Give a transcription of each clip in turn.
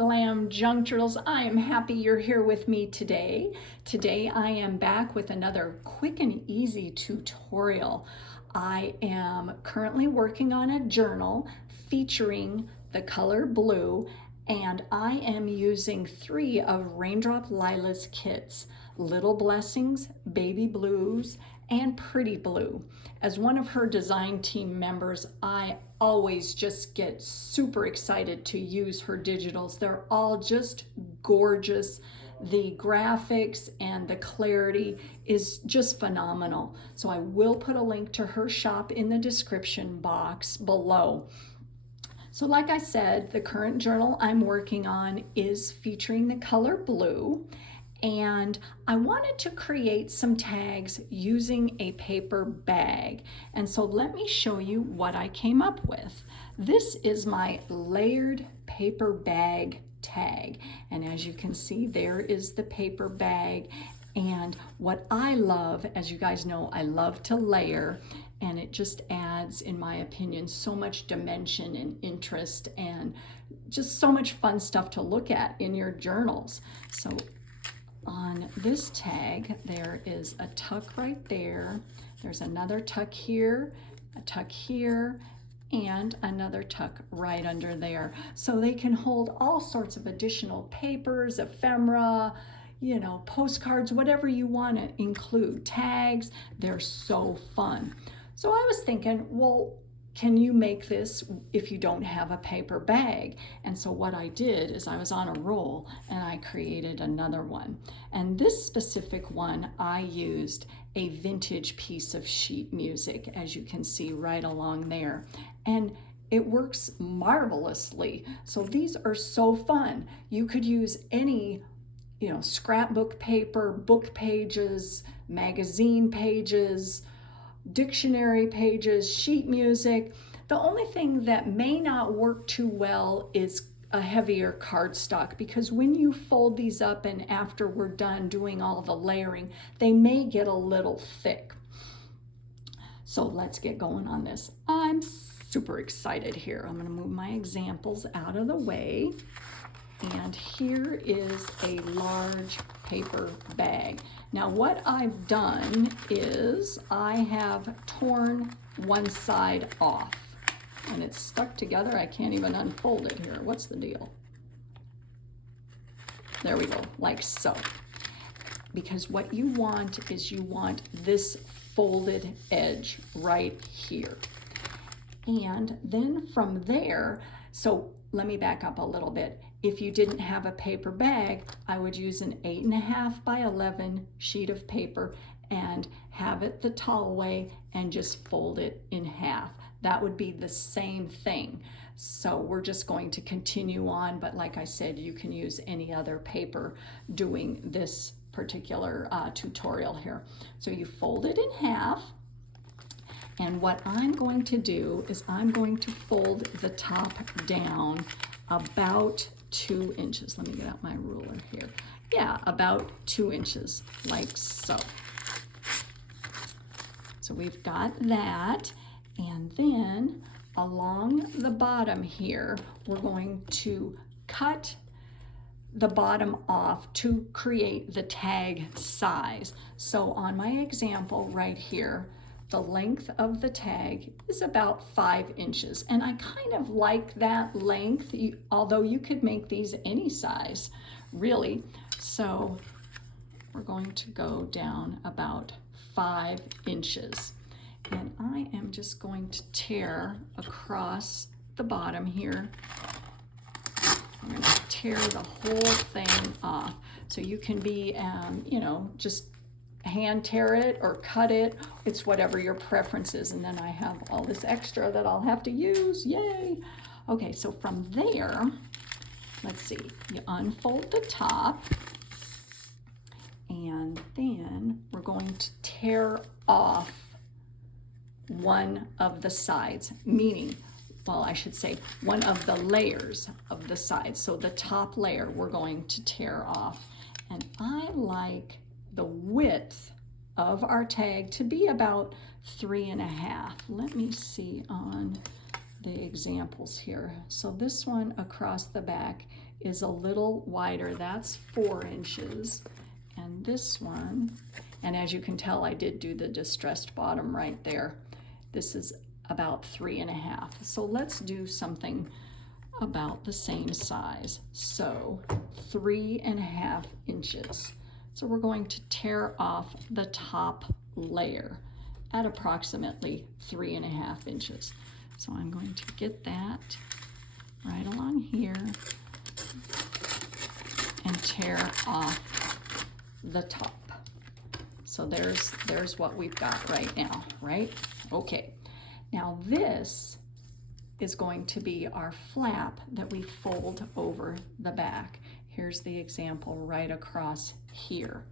GlamJunkJournals. I am happy you're here with me today. Today I am back with another quick and easy tutorial. I am currently working on a journal featuring the color blue, and I am using 3 of Raindrop Lila's kits: Little Blessings, Baby Blues, and Pretty Blue. As one of her design team members, I always just get super excited to use her digitals. They're all just gorgeous. The graphics and the clarity is just phenomenal. So I will put a link to her shop in the description box below. So like I said, the current journal I'm working on is featuring the color blue, and I wanted to create some tags using a paper bag. And so let me show you what I came up with. This is my layered paper bag tag. And as you can see, there is the paper bag. And what I love, as you guys know, I love to layer, and it just adds, in my opinion, so much dimension and interest and just so much fun stuff to look at in your journals. So on this tag, there is a tuck right there. There's another tuck here, a tuck here, and another tuck right under there. So they can hold all sorts of additional papers, ephemera, postcards, whatever you want to include, tags. They're so fun. So I was thinking, well, can you make this if you don't have a paper bag? And so what I did is I was on a roll and I created another one. And this specific one, I used a vintage piece of sheet music, as you can see right along there. And it works marvelously. So these are so fun. You could use any scrapbook paper, book pages, magazine pages, dictionary pages, sheet music. The only thing that may not work too well is a heavier cardstock, because when you fold these up and after we're done doing all the layering, they may get a little thick. So let's get going on this. I'm super excited here. I'm going to move my examples out of the way. And here is a large paper bag. Now what I've done is I have torn one side off, and it's stuck together. I can't even unfold it here. What's the deal? There we go, like so. Because what you want is you want this folded edge right here. And then from there, so let me back up a little bit. If you didn't have a paper bag, I would use an 8.5 by 11 sheet of paper and have it the tall way and just fold it in half. That would be the same thing. So we're just going to continue on, but like I said, you can use any other paper doing this particular tutorial here. So you fold it in half. And what I'm going to do is I'm going to fold the top down about 2 inches. Let me get out my ruler here. Yeah, about 2 inches, like so. So we've got that. And then along the bottom here, we're going to cut the bottom off to create the tag size. So on my example right here, the length of the tag is about 5 inches. And I kind of like that length, although you could make these any size, really. So we're going to go down about 5 inches. And I am just going to tear across the bottom here. I'm going to tear the whole thing off. So you can be, just hand tear it or cut it. It's whatever your preference is. And then I have all this extra that I'll have to use. Yay! Okay, so from there, let's see. You unfold the top, and then we're going to tear off one of the sides, meaning, well, I should say one of the layers of the sides. So the top layer we're going to tear off. And I like the width of our tag to be about 3.5. Let me see on the examples here. So this one across the back is a little wider. That's 4 inches. And this one, and as you can tell, I did do the distressed bottom right there. This is about 3.5. So let's do something about the same size. So 3.5 inches. So we're going to tear off the top layer at approximately 3.5 inches. So I'm going to get that right along here and tear off the top. So there's what we've got right now, right? Okay, now this is going to be our flap that we fold over the back. Here's the example right across here.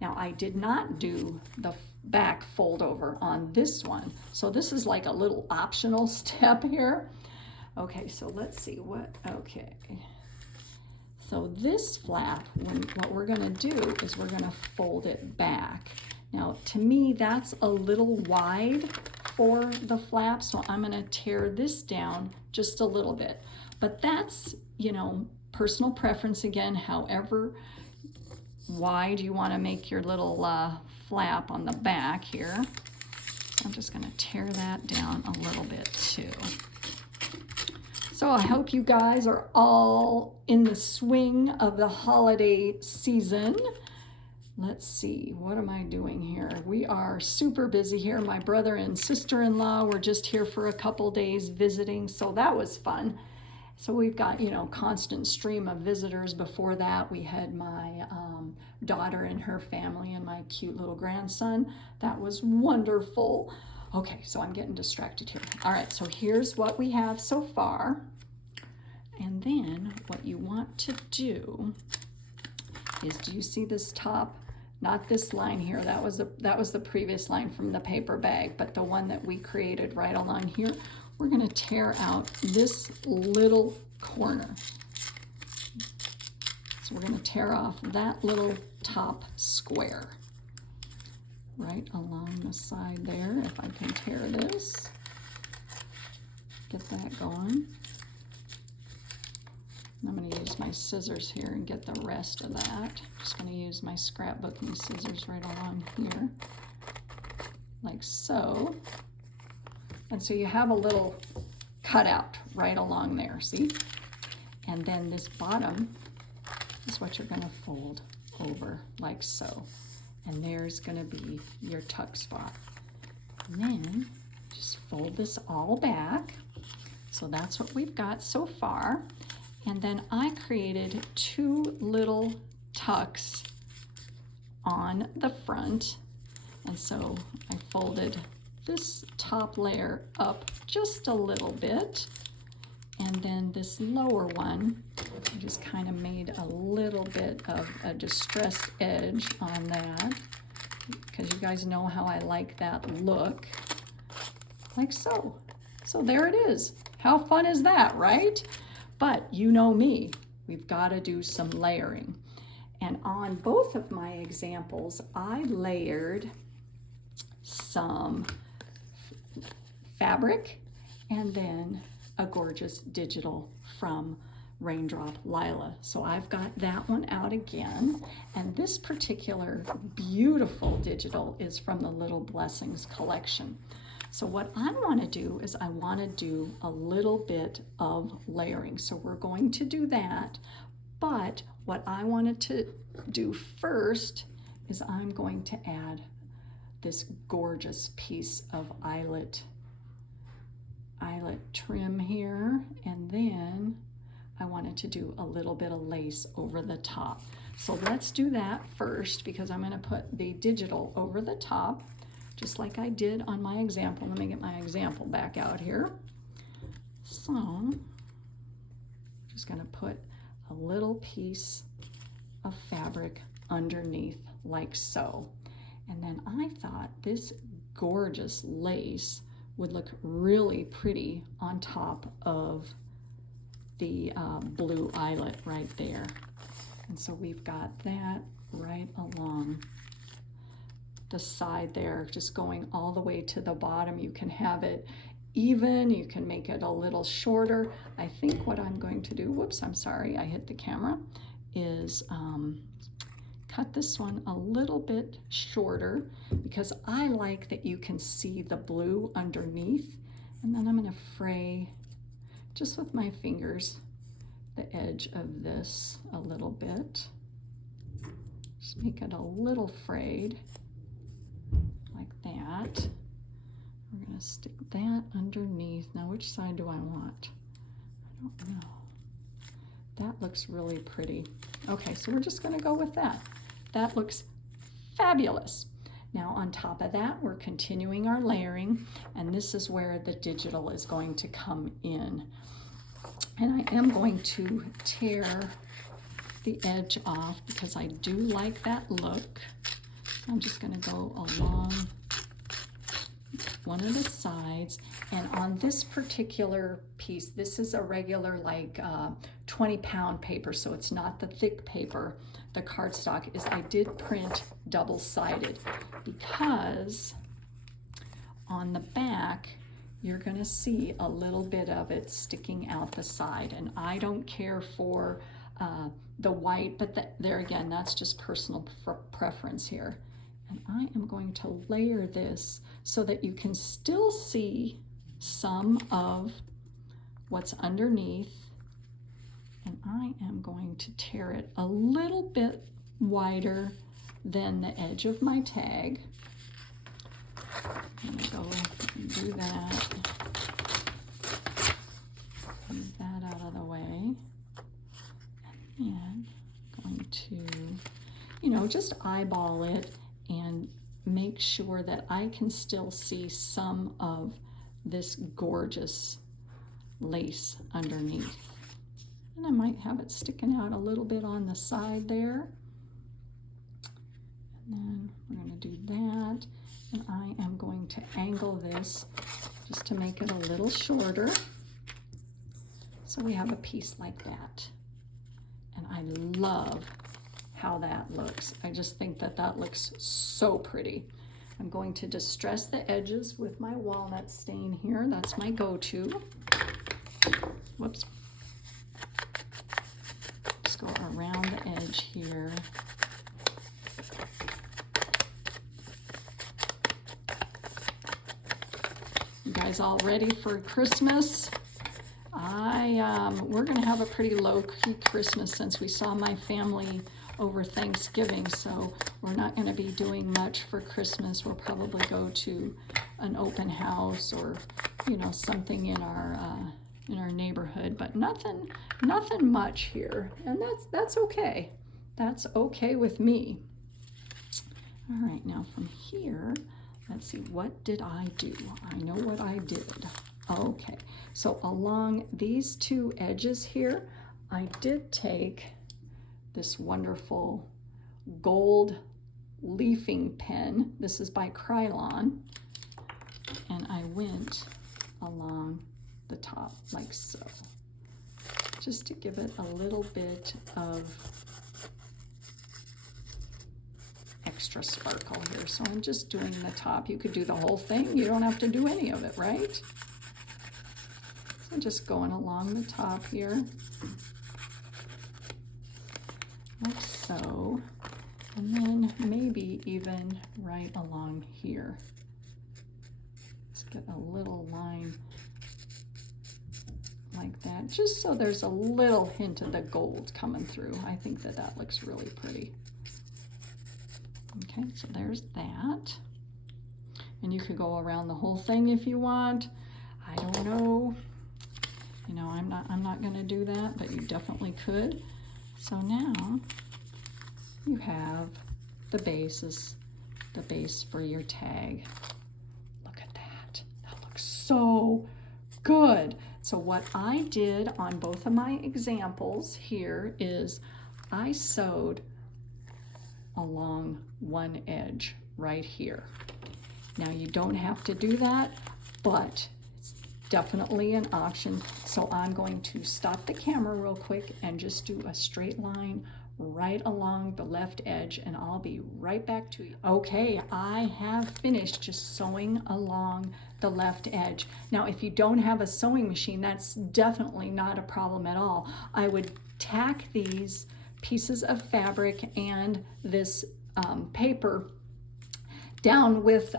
Now I did not do the back fold over on this one, so this is like a little optional step here. Okay, so let's see okay. So this flap, what we're gonna do is we're gonna fold it back. Now to me, that's a little wide for the flap, so I'm gonna tear this down just a little bit. But that's, you know, personal preference again, however wide you wanna make your little flap on the back here. So I'm just gonna tear that down a little bit too. So I hope you guys are all in the swing of the holiday season. Let's see, what am I doing here? We are super busy here. My brother and sister-in-law were just here for a couple days visiting, so that was fun. So we've got, you know, constant stream of visitors. Before that, we had my daughter and her family and my cute little grandson. That was wonderful. Okay, so I'm getting distracted here. All right, so here's what we have so far. And then what you want to do is, do you see this top? Not this line here, that was the previous line from the paper bag, but the one that we created right along here. We're gonna tear out this little corner. So we're gonna tear off that little top square right along the side there. If I can tear this, get that going. I'm going to use my scissors here and get the rest of that. Just going to use my scrapbooking scissors right along here, like so. And so you have a little cutout right along there, see? And then this bottom is what you're going to fold over like so. And there's going to be your tuck spot. And then just fold this all back. So that's what we've got so far. And then I created 2 little tucks on the front. And so I folded this top layer up just a little bit. And then this lower one, I just kind of made a little bit of a distressed edge on that, because you guys know how I like that look, like so. So there it is. How fun is that, right? But you know me, we've got to do some layering. And on both of my examples, I layered some fabric and then a gorgeous digital from Raindrop Lila. So I've got that one out again. And this particular beautiful digital is from the Little Blessings collection. So what I want to do is I want to do a little bit of layering. So we're going to do that. But what I wanted to do first is I'm going to add this gorgeous piece of eyelet trim here, and then I wanted to do a little bit of lace over the top. So let's do that first, because I'm going to put the digital over the top just like I did on my example. Let me get my example back out here. So I'm just going to put a little piece of fabric underneath like so. And then I thought this gorgeous lace would look really pretty on top of the blue eyelet right there. And so we've got that right along the side there, just going all the way to the bottom. You can have it even, you can make it a little shorter. I think what I'm going to do, whoops, I'm sorry, I hit the camera, is cut this one a little bit shorter because I like that you can see the blue underneath. And then I'm going to fray just with my fingers the edge of this a little bit. Just make it a little frayed like that. We're going to stick that underneath. Now, which side do I want? I don't know. That looks really pretty. Okay, so we're just going to go with that. That looks fabulous. Now, on top of that, we're continuing our layering, and this is where the digital is going to come in. And I am going to tear the edge off because I do like that look. So I'm just going to go along one of the sides, and on this particular piece, this is a regular like 20-pound paper, so it's not the thick paper. The cardstock is, I did print double-sided because on the back you're going to see a little bit of it sticking out the side, and I don't care for the white, but there again, that's just personal preference here. And I am going to layer this so that you can still see some of what's underneath. And I am going to tear it a little bit wider than the edge of my tag. I'm gonna go and do that. Move that out of the way. And then going to, you know, just eyeball it and make sure that I can still see some of this gorgeous lace underneath. And I might have it sticking out a little bit on the side there. And then we're going to do that. And I am going to angle this just to make it a little shorter. So we have a piece like that. And I love how that looks. I just think that that looks so pretty. I'm going to distress the edges with my walnut stain here. That's my go-to. Whoops. Just go around the edge here. You guys all ready for Christmas? We're gonna have a pretty low-key Christmas since we saw my family over Thanksgiving, so we're not going to be doing much for Christmas. We'll probably go to an open house or, you know, something in our neighborhood, but nothing much here, and that's okay. That's okay with me. All right, now from here, let's see, what did I do? I know what I did. Okay, so along these two edges here, I did take this wonderful gold leafing pen. This is by Krylon. And I went along the top like so, just to give it a little bit of extra sparkle here. So I'm just doing the top. You could do the whole thing. You don't have to do any of it, right? So I'm just going along the top here. Like so, and then maybe even right along here. Let's get a little line like that, just so there's a little hint of the gold coming through. I think that that looks really pretty. Okay, so there's that. And you could go around the whole thing if you want. I don't know. You know, I'm not going to do that, but you definitely could. So now you have the base for your tag. Look at that. That looks so good. So what I did on both of my examples here is I sewed along one edge right here. Now you don't have to do that, but it's definitely an option. So I'm going to stop the camera real quick and just do a straight line right along the left edge, and I'll be right back to you. Okay, I have finished just sewing along the left edge. Now, if you don't have a sewing machine, that's definitely not a problem at all. I would tack these pieces of fabric and this paper down with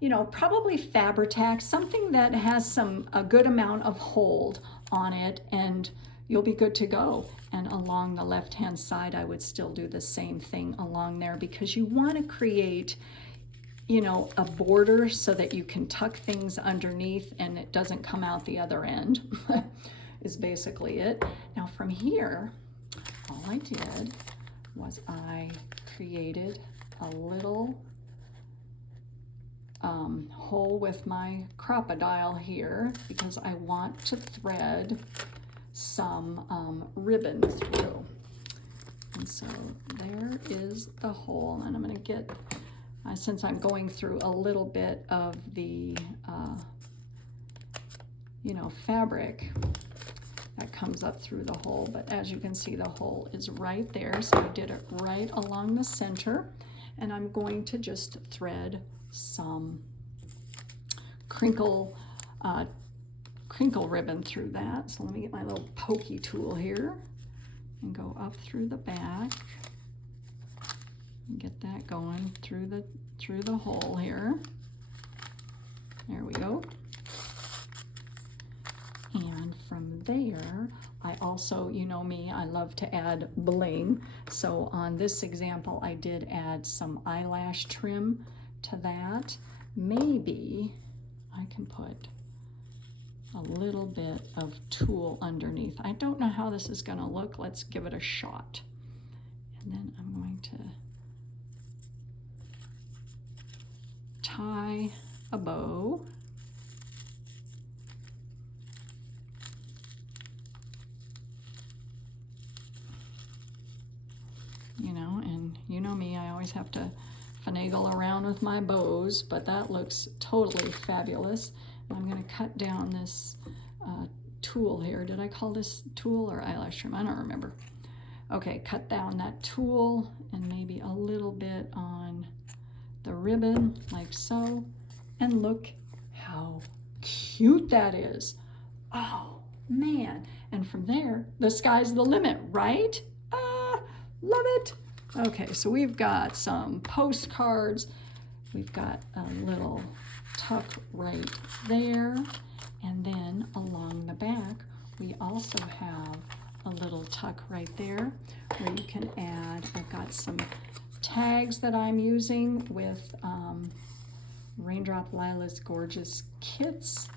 you know, probably Fabri-Tac, something that has a good amount of hold on it, and you'll be good to go. And along the left-hand side, I would still do the same thing along there, because you want to create, you know, a border so that you can tuck things underneath and it doesn't come out the other end is basically it. Now from here, all I did was I created a little hole with my crocodile here, because I want to thread some ribbon through. And so there is the hole, and I'm going to get, since I'm going through a little bit of the, you know, fabric that comes up through the hole, but as you can see, the hole is right there, so I did it right along the center, and I'm going to just thread some crinkle ribbon through that. So let me get my little pokey tool here and go up through the back and get that going through the hole here. There we go. And from there, I also, you know me, I love to add bling. So on this example, I did add some eyelash trim to that. Maybe I can put a little bit of tulle underneath. I don't know how this is going to look. Let's give it a shot. And then I'm going to tie a bow. You know, and you know me, I always have to finagle around with my bows, but that looks totally fabulous. I'm going to cut down this tulle here. Did I call this tulle or eyelash trim? I don't remember. Okay, cut down that tulle and maybe a little bit on the ribbon, like so. And look how cute that is. Oh, man. And from there, the sky's the limit, right? Love it. Okay, so we've got some postcards. We've got a little tuck right there. And then along the back, we also have a little tuck right there where you can add, I've got some tags that I'm using with Raindrop Lila's Gorgeous Kits.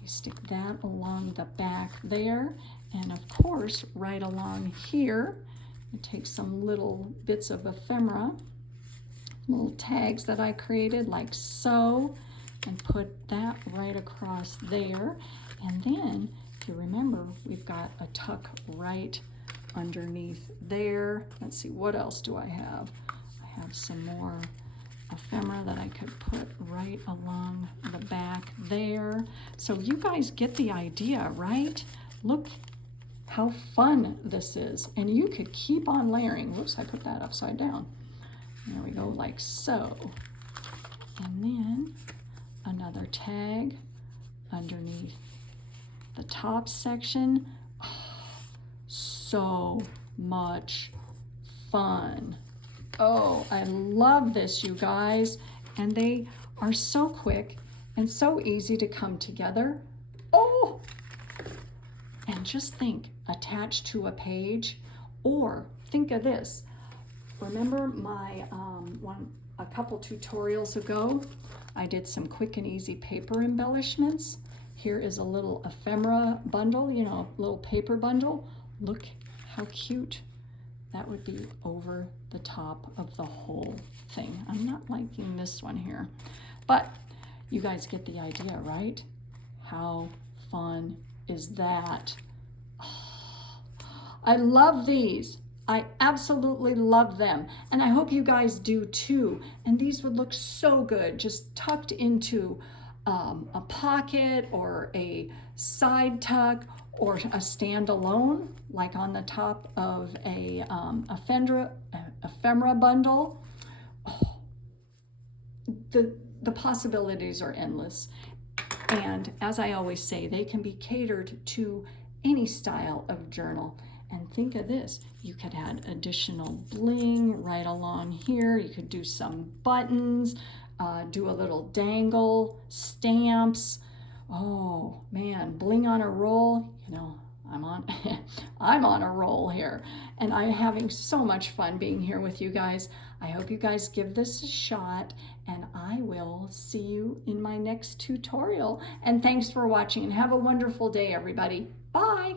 You stick that along the back there. And of course, right along here, I take some little bits of ephemera, little tags that I created like so, and put that right across there. And then, if you remember, we've got a tuck right underneath there. Let's see, what else do I have? I have some more ephemera that I could put right along the back there. So you guys get the idea, right? Look how fun this is. And you could keep on layering. Whoops, I put that upside down. There we go, like so. And then another tag underneath the top section. Oh, so much fun. Oh, I love this, you guys. And they are so quick and so easy to come together. Oh, and just think, attached to a page, or think of this. Remember my a couple tutorials ago, I did some quick and easy paper embellishments. Here is a little ephemera bundle, you know, little paper bundle. Look how cute that would be over the top of the whole thing. I'm not liking this one here, but you guys get the idea, right? How fun is that? Oh, I love these. I absolutely love them. And I hope you guys do too. And these would look so good, just tucked into a pocket or a side tuck, or a standalone, like on the top of a ephemera bundle. Oh, the possibilities are endless. And as I always say, they can be catered to any style of journal. And think of this, you could add additional bling right along here. You could do some buttons, do a little dangle, stamps. Oh man, bling on a roll, you know, I'm on a roll here, and I'm having so much fun being here with you guys. I hope you guys give this a shot, and I will see you in my next tutorial. And thanks for watching, and have a wonderful day, everybody. Bye.